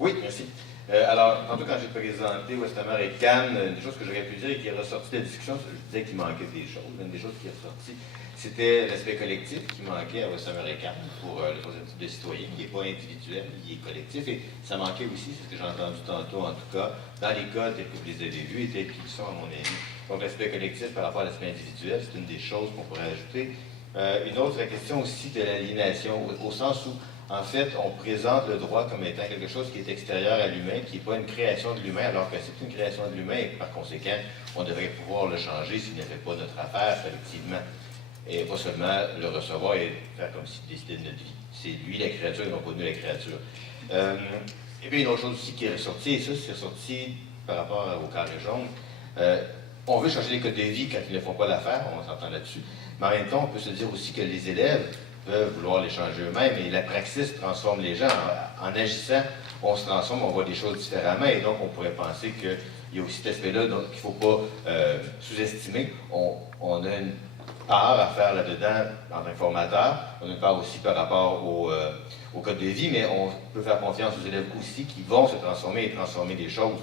Oui, merci. Alors, tantôt, quand j'ai présenté Ouest-Mer et Cannes, une des choses que j'aurais pu dire et qui est ressortie de la discussion, je disais qu'il manquait des choses. Une des choses qui est ressortie, c'était l'aspect collectif qui manquait à Ouest-Mer et Cannes pour le troisième type de citoyen, qui n'est pas individuel, il est collectif. Et ça manquait aussi, c'est ce que j'ai entendu tantôt, en tout cas, dans les codes tels que vous les avez vus et tels qu'ils sont, à mon avis. Donc, l'aspect collectif par rapport à l'aspect individuel, c'est une des choses qu'on pourrait ajouter. Une autre question aussi de l'aliénation, au sens où, en fait, on présente le droit comme étant quelque chose qui est extérieur à l'humain, qui n'est pas une création de l'humain, alors que c'est une création de l'humain et par conséquent, on devrait pouvoir le changer s'il ne fait pas notre affaire, collectivement. Et pas seulement le recevoir et faire comme s'il décidait de notre vie. C'est lui la créature et non pas nous la créature. Et puis, une autre chose aussi qui est ressortie, et ça, c'est ressorti par rapport au carré jaune. On veut changer les codes de vie quand ils ne font pas l'affaire, on s'entend là-dessus. Mais en même temps, on peut se dire aussi que les élèves peuvent vouloir les changer eux-mêmes et la praxis transforme les gens. En agissant, on se transforme, on voit des choses différemment et donc on pourrait penser qu'il y a aussi cet aspect-là qu'il ne faut pas sous-estimer. On a une part à faire là-dedans en tant que formateur, on a une part aussi par rapport au code de vie, mais on peut faire confiance aux élèves aussi qui vont se transformer et transformer des choses,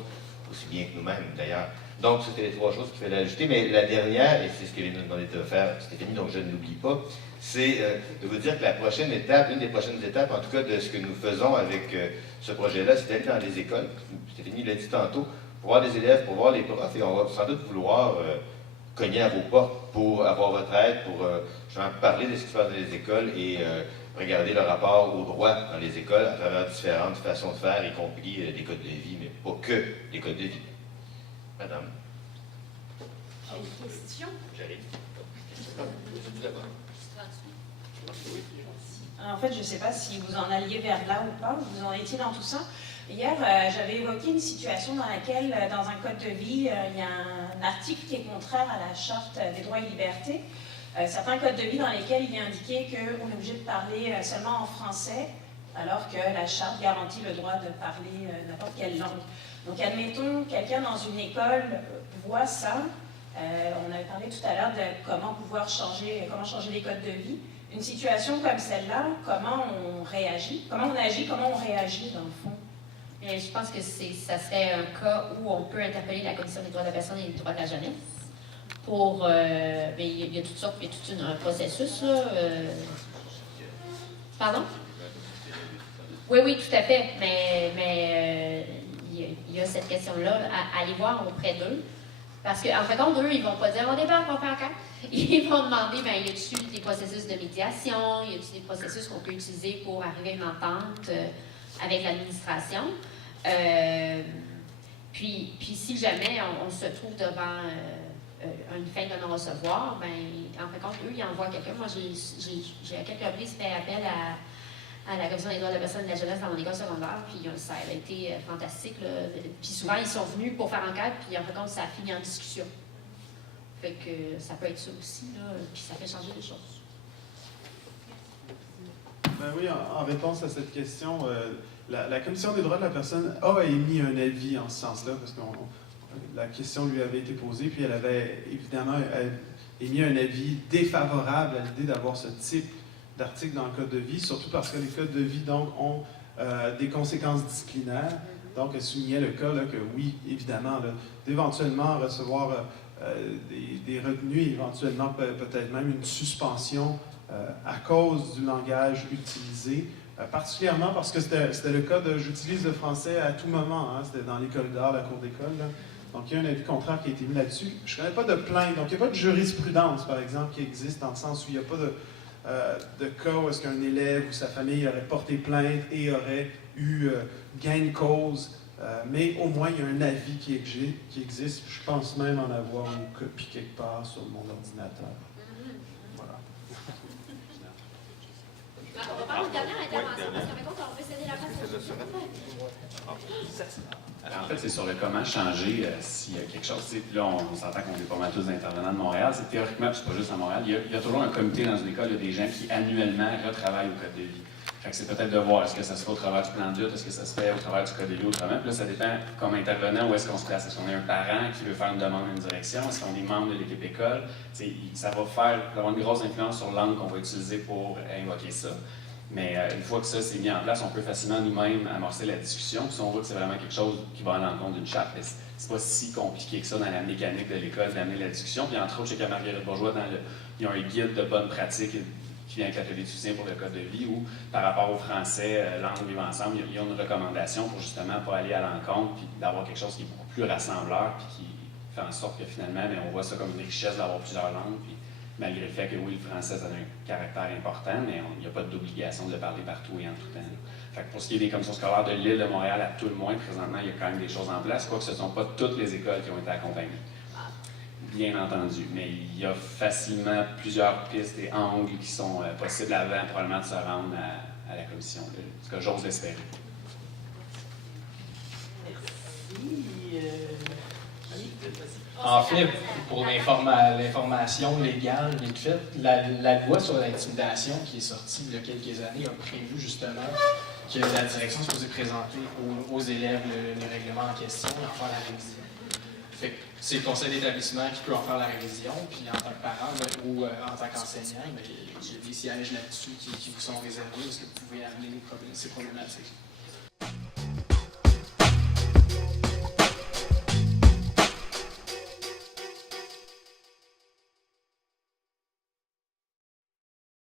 aussi bien que nous-mêmes d'ailleurs. Donc, c'était les trois choses qu'il fallait ajouter. Mais la dernière, et c'est ce qu'elle nous demandé de faire Stéphanie, donc je ne l'oublie pas, c'est de vous dire que la prochaine étape, une des prochaines étapes, en tout cas de ce que nous faisons avec ce projet-là, c'est d'aller dans les écoles. Stéphanie l'a dit tantôt, pour voir les élèves, pour voir les profs, et on va sans doute vouloir cogner à vos portes pour avoir votre aide, pour justement parler de ce qui se passe dans les écoles et regarder le rapport au droit dans les écoles à travers différentes façons de faire, y compris des codes de vie, mais pas que des codes de vie. Madame. J'ai une question. J'arrive. En fait, je ne sais pas si vous en alliez vers là ou pas, vous en étiez dans tout ça. Hier, j'avais évoqué une situation dans laquelle, dans un code de vie, il y a un article qui est contraire à la Charte des droits et libertés. Certains codes de vie dans lesquels il est indiqué qu'on est obligé de parler seulement en français, alors que la Charte garantit le droit de parler n'importe quelle langue. Donc, admettons, quelqu'un dans une école voit ça. On avait parlé tout à l'heure de comment changer les codes de vie. Une situation comme celle-là, comment on réagit? Comment on agit? Comment on réagit, dans le fond? Et je pense que ça serait un cas où on peut interpeller la Commission des droits de la personne et des droits de la jeunesse mais il y a toutes sortes, il y a tout un processus, là. Pardon? Oui, oui, tout à fait. Mais il y a cette question-là à aller voir auprès d'eux. Parce qu'en fait, eux, ils ne vont pas dire on débarque, on fait encore. Ils vont demander y a-t-il des processus de médiation, y a-t-il des processus qu'on peut utiliser pour arriver à une entente avec l'administration. Puis si jamais on se trouve devant une fin de non-recevoir, en fait, eux, ils envoient quelqu'un. Moi, j'ai à quelques reprises fait appel à la Commission des droits de la personne et de la jeunesse dans mon école secondaire, puis ça a été fantastique, là. Puis souvent, ils sont venus pour faire enquête, puis en fait, ça a fini en discussion. Fait que ça peut être ça aussi, là, puis ça fait changer les choses. Oui, en réponse à cette question, la Commission des droits de la personne a émis un avis en ce sens-là, parce que la question lui avait été posée, puis elle avait évidemment émis un avis défavorable à l'idée d'avoir ce type d'articles dans le code de vie, surtout parce que les codes de vie donc, ont des conséquences disciplinaires. Donc, elle soulignait le cas là, que oui, évidemment, d'éventuellement recevoir des retenues, éventuellement peut-être même une suspension à cause du langage utilisé, particulièrement parce que c'était le cas de « j'utilise le français à tout moment hein, », c'était dans l'école d'art, la cour d'école. Donc, il y a un avis contraire qui a été mis là-dessus. Je ne connais pas de plainte, donc il n'y a pas de jurisprudence, par exemple, qui existe dans le sens où il n'y a pas de cas où est-ce qu'un élève ou sa famille aurait porté plainte et aurait eu gain de cause, mais au moins il y a un avis qui existe. Je pense même en avoir une copie quelque part sur mon ordinateur. Voilà. On va faire une dernière intervention parce qu'en fait, on peut céder la place. En fait, c'est sur le comment changer s'il y a quelque chose. Là, on s'entend qu'on est pas mal tous intervenants de Montréal. C'est théoriquement, c'est pas juste à Montréal. Il y a toujours un comité dans une école, il y a des gens qui annuellement retravaillent au code de vie. Fait que c'est peut-être de voir, est-ce que ça se fait au travers du plan de lutte, est-ce que ça se fait au travers du code de vie autrement. Puis là, ça dépend comme intervenant où est-ce qu'on se place. Est-ce qu'on est un parent qui veut faire une demande à une direction? Est-ce qu'on est membre de l'équipe école? Ça va avoir une grosse influence sur l'angle qu'on va utiliser pour invoquer ça. Mais une fois que ça c'est mis en place, on peut facilement nous-mêmes amorcer la discussion. Puis si on voit que c'est vraiment quelque chose qui va à l'encontre d'une charte, c'est pas si compliqué que ça dans la mécanique de l'école d'amener la discussion. Puis entre autres, chez Marguerite Bourgeois, il y a un guide de bonnes pratiques qui vient avec l'atelier de soutien pour le code de vie où, par rapport au français, langue vivre ensemble, il y a une recommandation pour justement pas aller à l'encontre puis d'avoir quelque chose qui est beaucoup plus rassembleur puis qui fait en sorte que finalement, on voit ça comme une richesse d'avoir plusieurs langues. Puis, malgré le fait que oui, le français, ça a un caractère important, mais il n'y a pas d'obligation de le parler partout et en tout temps. Fait que pour ce qui est des commissions scolaires de l'île de Montréal, à tout le moins, présentement, il y a quand même des choses en place, quoique ce ne sont pas toutes les écoles qui ont été accompagnées. Bien entendu, mais il y a facilement plusieurs pistes et angles qui sont possibles avant probablement de se rendre à la commission. En tout cas, j'ose l'espérer. En fait, pour l'information légale, vite fait, la loi sur l'intimidation qui est sortie il y a quelques années a prévu justement que la direction se faisait présenter aux élèves les règlements en question et en faire la révision. Fait que c'est le conseil d'établissement qui peut en faire la révision, puis en tant que parent ou en tant qu'enseignant, il y a des sièges là-dessus qui vous sont réservés parce que vous pouvez amener ces problématiques.